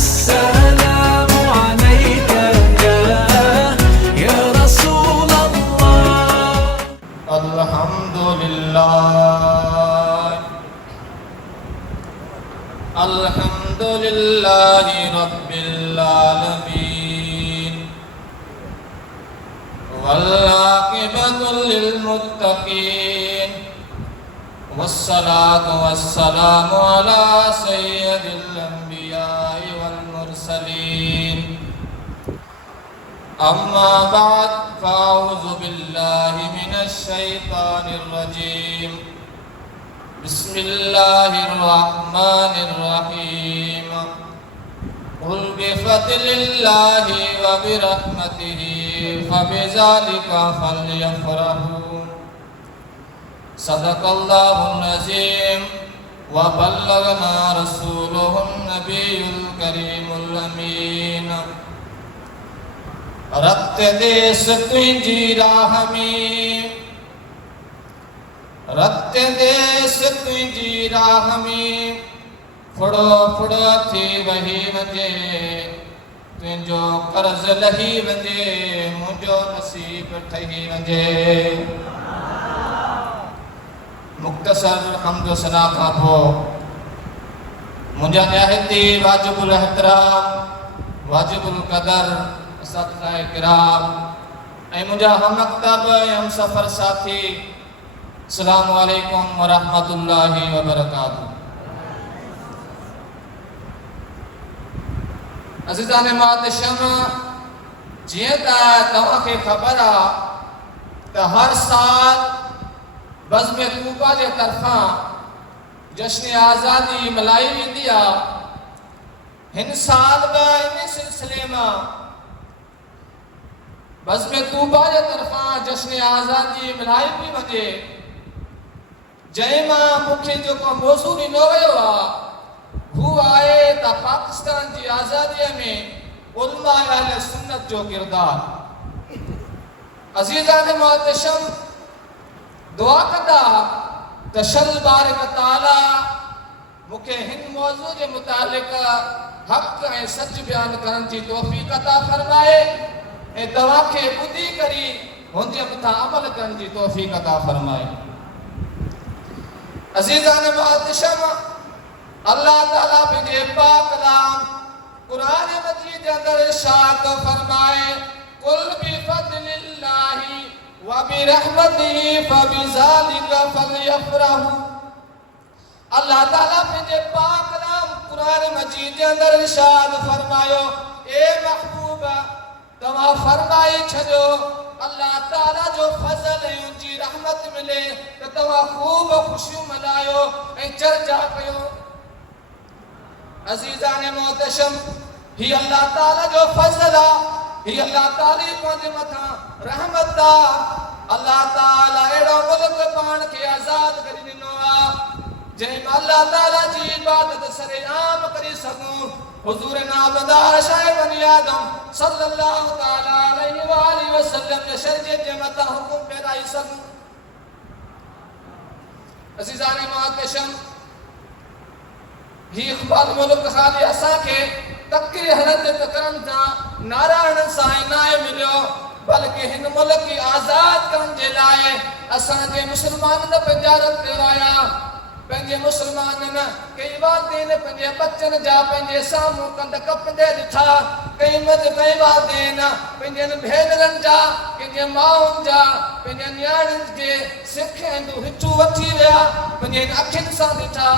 السلام عليك يا رسول الله. الحمد لله الحمد لله رب العالمين والعاقبة للمتقين والصلاة والسلام على سيد الأنبياء والمرسلين أما بعد فأعوذ بالله من الشيطان الرجيم بسم الله الرحمن الرحيم قل بفضل الله وبرحمته فبذلك فليفرحوا صدق الله العظيم وبلغنا رسوله النبي الكريم الأمين रक्त देश तुझी राह में रक्त देश तुझी राह में फुड़ो फुड़ो थी वही वजे तुझो कर्ज लही वजे मुझो नसीब ठही वजे मुख्तसर हम्द सना का पो मुझा निहायती वाजिबुल एहतराम वाजिबुल कदर सत्ताए किराम ऐ मुझा हम मकतब हम सफर साथी अस्सलामु अलैकुम व रहमतुल्लाहि व बरकातहू। अज़ीज़ान मोहतरम जिए तवा के खबर आ हर साल बज़्म तूबा के तरफा जश्न आज़ादी मल्हाई वेंदी आ। हिन साल बि इन सिलसिले में बज़्म तूबा के तरफा जश्न आज़ादी मल्हाई पई वञे जंहिं मां मूंखे जेको मौज़ू ॾिनो वियो आहे हू आहे त पाकिस्तान जी आज़ादीअ में उलमा अहले सुन्नत जो किरदारु। अज़ीज़ान मोहतरम दुआ कंदा त शल बारिक ताला मूंखे हिन मौज़ू जे मुतालिक़ हक़ ऐं सच बयान करण जी तौफ़ीक़ अता फरमाए ऐं तव्हां खे ॿुधी करी हुनजे मथां अमल करण जी तौफ़ीक़ अता फरमाए। अज़ीज़ान मोहतरम अल्लाह ताला पंहिंजे पाक कलाम क़ुरान मजीद जे अंदर इरशाद फरमाए कुल बिफज़लिल्लाहि व बिरहमतिही फबिज़ालिका फलयफ़रहू। अल्लाह ताला पंहिंजे पाक कलाम क़ुरान मजीद जे अंदर इरशाद फरमायो ए महबूब तव्हां फरमाए छॾो अल्लाह ताला जो फज़ल ऐं उनजी रहमत मिले त तव्हां ख़ूब ख़ुशियूं मल्हायो ऐं चर्चा कयो। अज़ीज़ान मोहतरम ही अल्लाह ताला जो फज़ल आ ही अल्लाह ताला पंहिंजे मथां रहमत आ। अल्लाह ताला अहिड़ो मुल्क पाण खे आज़ाद करे ॾिनो आहे जंहिं में अल्लाह ताला जी इबादत सरेआम करे सघूं। हुज़ूर नामदार शाह बनी आदम सल्लल्लाहु तआला अलैहि व आलिहि वसल्लम जे शरीयत जे मथां हुकुम पैराई सघूं। अज़ीज़ान मोहतरम ही इक़बाल मुल्क ख़ाली असां खे तक़ी हरकत करण सां नारायण सां इनाए मिलियो बल्कि हिन मुल्क खे आज़ाद करण जे लाइ असांजे मुस्लमाननि पंहिंजा रत वाया पंहिंजे मुस्लमाननि कई वालदेन पंहिंजे बचनि जा पंहिंजे साम्हूं कंध कपंदे ॾिठा कई वालदेन पंहिंजनि भेनरनि जा कंहिंजे माउनि जा पंहिंजे नियाणियुनि जे सिख ऐं हिचू वठी विया पंहिंजे अखियुनि सां ॾिठा।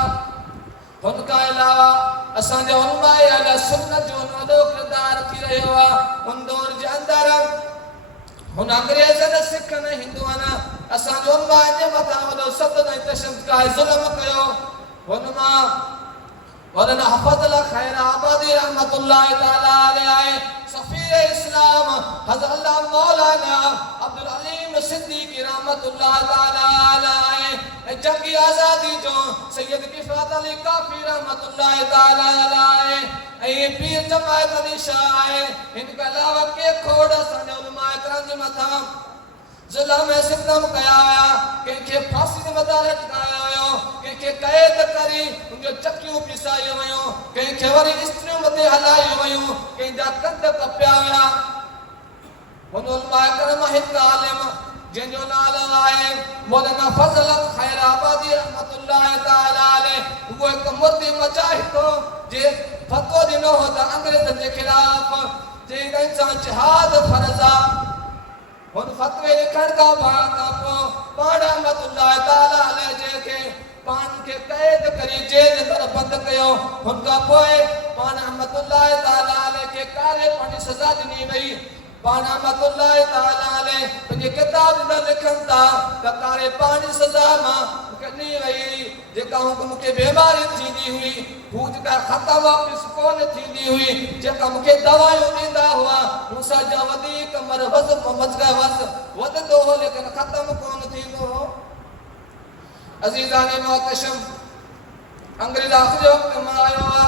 हुनखां अलावा असांजा उलमाए अहले सुन्नत जो वॾो किरदारु थी रहियो आहे। हुन दौर जे अंदरि हुन अंग्रेज़नि सिखनि हिंदुअनि असांजो उलमाए जे मथां वॾो सतन ऐं तशद्दुद ज़ुल्म कयो। हुन मां वरना हफ़ज़ुल ख़ैर आबादी रहमतुल्लाहि तआला अलैहि सफ़ीर इस्लाम हज़रत मौलाना अब्दुल अलीम सिद्दीक़ी रहमतुल्लाहि तआला अलैहि जंगी आज़ादी जो सैयद किफ़ायत अली काफ़ी रहमतुल्लाहि तआला अलैहि ऐं पीर जमायत अली शाह आहे। हिन खां अलावा के खोड़ असांजे उलमाए करम जे मथां ज़ुल्म ऐं सितम कया हुआ, कंहिंखे फांसी जे मदार लटकाया हुयो, कंहिंखे क़ैद करी उनजो चकियूं पिसायूं वयूं, कंहिंखे वरी स्त्रियूं मथे हलायूं वयूं, कंहिंजा कंध कपिया हुया। हुन उलमा करम हिकु आलिम जंहिंजो नालो आहे मौलाना फज़ल खैराबादी रहमतुल्लाह ताला अलैह, उहो हिकु मुर्दी मुजाहिद हो जे फतवा ॾिनो हो त अंग्रेज़नि जे ख़िलाफ़ जे इंसान जिहाद फर्ज़ आहे। हुन फतवे लिखण खां पोइ पाण रहमतुल्लाह ताला अलैह जंहिंखे पान खे क़ैद करी जेल जे अंदरि बंदि कयो, हुन खां पोइ पाण रहमतुल्लाह ताला अलैह खे कारेपण जी सज़ा ॾिनी वई। पाण रहमतुल्लाह ताला अलैह पंहिंजे किताब में लिखनि था त कारेपण जी सज़ा मां ॾिनी वई जेका मूंखे बीमारी थींदी हुई, हू जेका ख़तमु वापसि कोन थींदी हुई, जेका मूंखे दवायूं ॾींदा हुआ, मूंसां जा वधीक वधंदो हो लेकिन ख़तमु कोन थींदो हो। अज़ीज़ाने मोहतरम, अंग्रेज़ आख़िरी वक़्त में आयो आहे,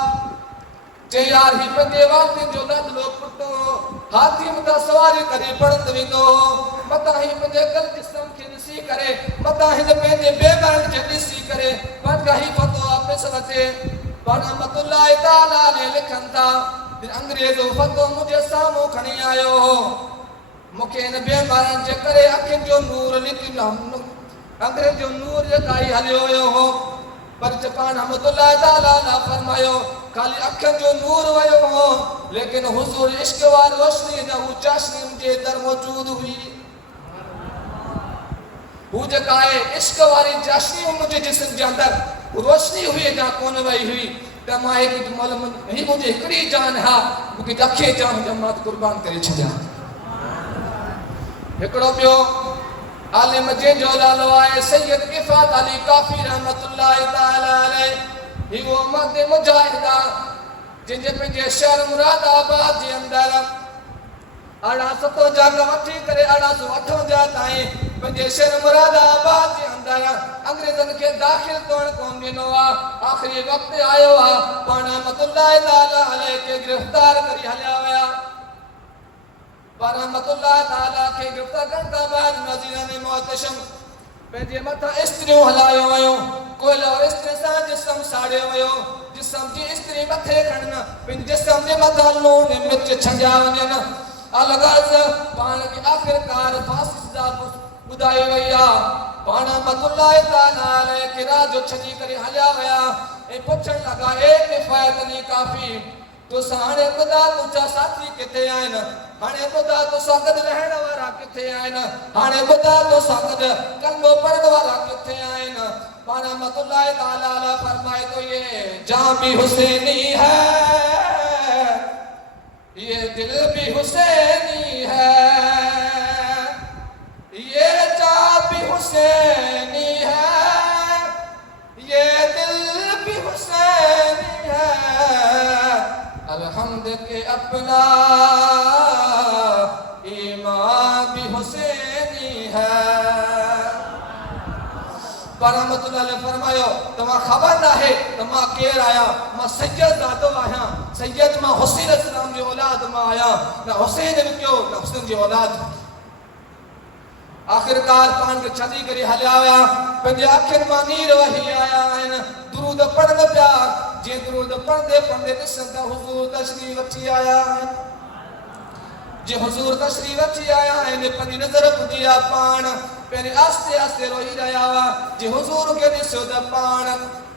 चई यार ही पंहिंजे वालिदिन जो लाडलो पुटु हाथी मथां सवारी करे पढ़ंदो वेंदो हो, मथां ही पंहिंजे गल जिस्म खे ॾिसी करे, मथां हिन पंहिंजे बेगारनि खे ॾिसी करे पंहिंजा ही फतो वापसि वठे। पाण रहमतुल्लाह ताला अलैह लिखनि था अंग्रेज़ फतो मुंहिंजे साम्हूं खणी आयो हो, मूंखे हिन बेगारनि जे करे अखियुनि जो नूर निकितो, अंग्रेज़ जो नूर जेका ई हलियो वियो हो, पर पाण रहमतुल्लाह ताला अलैह फरमायो खाली अखियुनि जो नूर वियो हो, लेकिन हुज़ूर इश्क वारी रोशनी न हू चाशनी मुंहिंजे अंदरि मौजूद हुई। हू जेका आहे इश्क वारी चाशनी मुंहिंजे जिस्म जे अंदरि रोशनी हुई या कोन वई हुई त मां हिकु मुंहिंजी हिकिड़ी जान हा, मूंखे अखे जान जमात क़ुर्बान करे छॾिया। हिकिड़ो ॿियो आलिम जंहिंजो नालो आहे सैयद किफ़ात अली काफ़ी रहमतुल्लाह ताला अलैह, ही वो मर्द मुजाहिद जंहिंजे पंहिंजे शहर मुरादाबाद जे अंदरि 1857 खां वठी करे 1858 ताईं पंहिंजे शहर मुरादाबाद जे अंदरि अंग्रेज़नि खे दाख़िल करणु कोन ॾिनो आहे। आख़िरी वक़्तु आयो आहे, पाण रहमतुल्लाह ताला अलैह खे गिरफ़्तार करे हलिया विया। पाण रहमतुल्लाह ताला खे गिरफ़्तार करण खां बाद अज़ीज़ाने मोहतरम पंहिंजे मथां स्त्रियूं हलायो वियूं, कोयलो स्त्री सां जिस्म साड़ियो वियो, जिस्म जी स्त्री मथे खणनि, पंहिंजे जिस्म जे मथां लूण मिर्च छंडिया वञनि, अलॻि पाण खे आख़िरकार फांसी सज़ा ॿुधाई वई आहे। पाण रहमतुल्लाह ताला अलैह खे रात जो छॾी करे हलिया विया ऐं पुछण लॻा, ए किफ़ायत अली काफ़ी, तोसां हाणे ॿुधा तुंहिंजा साथी किथे आहिनि, हाणे ॿुधा तोसां गॾु रहण वारा किथे आहिनि, हाणे ॿुधा तोसां गॾु कलमो पढ़ण वारा किथे आहिनि। पाण रहमतुल्लाह ताला अलैह फरमाए तो ये जान भी हुसैनी है, ये दिल भी हुसैनी है, ये जान भी हुसैनी है, ये दिल भी हुसैनी है, अलहम्द के अपना ईमान भी हुसैनी है। पाण रहमतुल्लाह अलैह फरमायो तव्हां ख़बर नाहे त मां केरु आहियां, मां सैयद ज़ादो आहियां, सैयद मां हुसैन इस्लाम जी औलाद मां आहियां, न हुसैन कयो न हुसैन जी औलाद। आख़िरकार पाण खे छॾी करे हलिया विया, पंहिंजे अखियुनि मां नीर वही आया आहिनि, दुरूद पढ़नि पिया, जीअं दुरूद पढ़ंदे पढ़ंदे ॾिसनि था हुज़ूर तशरीफ़ अची आया आहिनि। जे हुज़ूर तशरीफ़ अची आया आहिनि, पंहिंजी नज़र ॿुधी आहे, पाण पहिरीं आस्ते आस्ते रोई रहिया हुआ, जे हुज़ूर खे ॾिसियो त पाण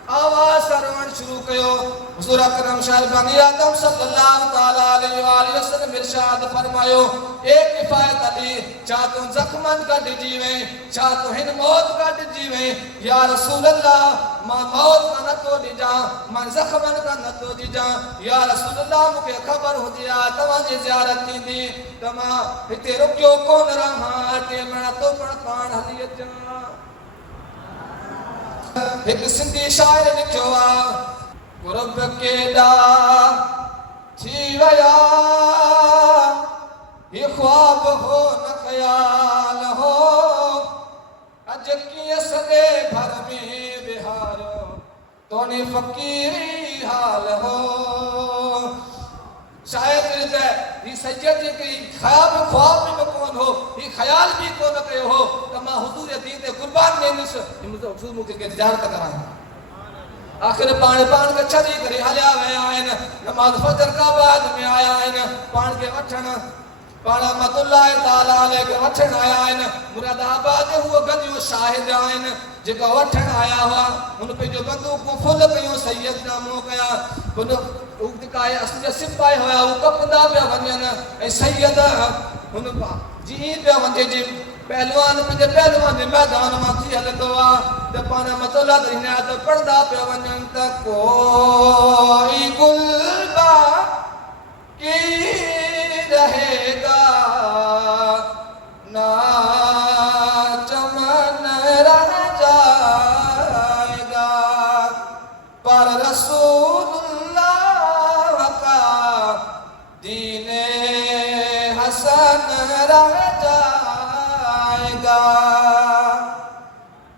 आवाज़ सां रोअणु शुरू कयो। हुज़ूर अकरम शाहबानी आदम सल्लल्लाहु ताला अलैहि वसल्लम इरशाद फरमायो, ए किफ़ायत अली, छा तूं ज़ख़्मनि खां डिॼी वएं, छा तूं हिन मौत खां डिॼी वएं? या रसूल अल्लाह, मां मौत खां नथो डिॼां, मां ज़ख़्मनि खां नथो डिॼां। या रसूल अल्लाह, मूंखे ख़बर हुजे हा तव्हांजी ज़ियारत थींदी त मां हिते रुकियो कोन रहां, टे महीना तो पाण हली अचां। एक सिंधी शायर लिखियो आहे, गुरब केॾा थी विया, ही ख्वाब हो न ख़याल हो, अॼु कीअं सॼे घर में विहारियो, तोनी फ़क़ीरी हाल हो। शायदि ही सॼी जेकी ख़्वाब में कोन हो ही ख्याल भी कोन कयो हो त मां हुजूर जे दीन ते कुर्बान वेंदुस हुजूर मूंखे के तिजारत कराए आखिर पाण के छड़ी करे हलिया विया आहिनि नमाज़ फजर का बाद में आया आहिनि पाण के वठण पाण रहमतुल्लाह ताला अलैहि के वठण आया आहिनि मुरादाबाद हुओ गदियो शाहिद आहिनि जेका वठण आया हुआ हुन पंहिंजो बंदूक फुल कयूं सैयद नामो कया हुन उगतकाए असली सिपाही हुआ वो कपंदा पिया वञनि ऐं सैयद हुन जी पिया वञे जी पहलवान मुझे पहलवान मैदान में थी हलंदो आ त पाण मसला हिनायत पढ़दा पिया वञनि त कोई गुलबा की रहेगा ना चमन रह जाएगा पर रसूलुल्लाह का दीने हसन रह जाएगा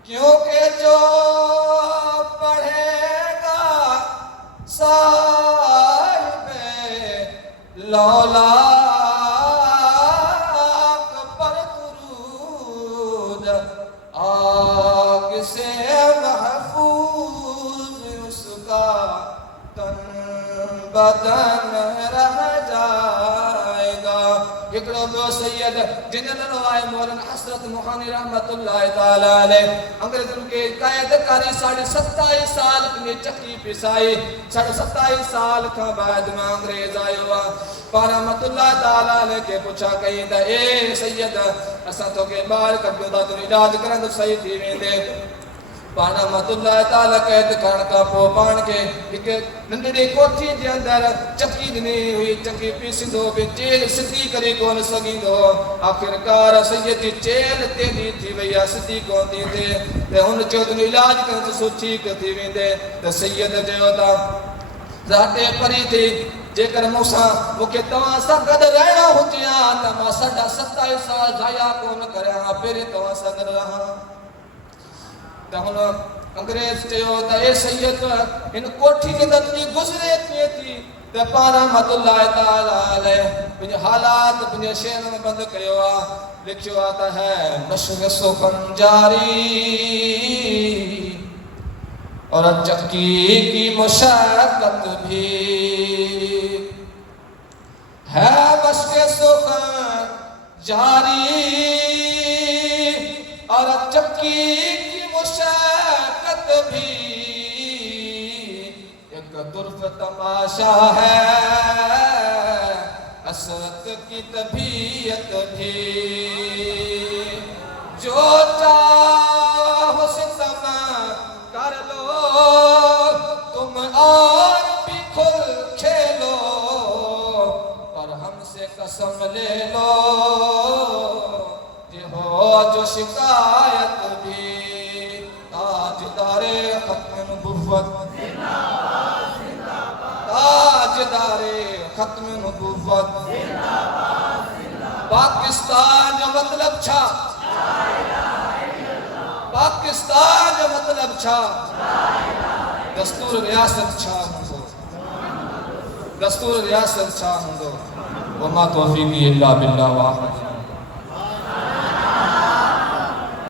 क्योंकि जो पढ़ेगा साहिबे लौलाक पर दुरूद आग से महफूज उसका तन बदन रह जाएगा हिकड़ो ॿियो सैयद जिन ॾिनो आहे मौलाना हज़रत मुहानी रहमतुल्लाह ताला अलैहि अंग्रेज़नि खे क़ैद करे 27.5 साल में चकी पिसाई 27.5 साल खां बाद में अंग्रेज आयो आहे पाण रहमतुल्लाह ताला अलैहि खे पुछा कई त ए सैयद असां तोखे ॿाहिरि कढियो था तुंहिंजो इलाज करनि त सही थी वेंदे पाण रहमतुल्लाह ताला कैद करण खां पोइ पाण खे हिकु नंढड़ी कोठी जे अंदरि चकी ॾिनी हुई चकी पीसींदो बि चेल सिधी करे कोन सघींदो आख़िरकार सैयद जी चेल तेज़ी थी वई आहे सिधी कोन थी थिए त हुन चयो तुंहिंजो इलाज कनि त सो ठीकु थी वेंदे त सैयद चयो त ज़ाते परी थी जेकर मूंखे तव्हां सां गॾु रहणो हुजे हा त मां 27.5 साल ज़ाया कोन करियां पहिरीं तव्हां सां गॾु रहां त हुन अंग्रेज चयो त ए सैयद हिन कोठी के अंदरि तुंहिंजी गुज़रे थिए थी त पाण रहमतुल्लाह ताला अलैहि पंहिंजे हालात पंहिंजे शेर में बंदि कयो आहे लिखियो आहे त है मशक़ सुखन जारी और चक्की की मुशक्कत भी है मशक़ सुखन जारी और चक्की मुशक्कत भी एक दुर्फ तमाशा है असरत की तबीयत भी जो चाहो सितम कर लो तुम और भी खुल खेलो पर हमसे कसम ले लो ये हो जो शिकायत भी ताजदारे खत्म नबुव्वत जिंदाबाद जिंदाबाद ताजदारे खत्म नबुव्वत जिंदाबाद जिंदाबाद पाकिस्तान जो मतलब छा पाकिस्तान जो मतलब छा दस्तूर रियासत छा हूंदो दस्तूर रियासत छा हूंदो वमा तौफीक़ी इल्ला बिल्लाह वाह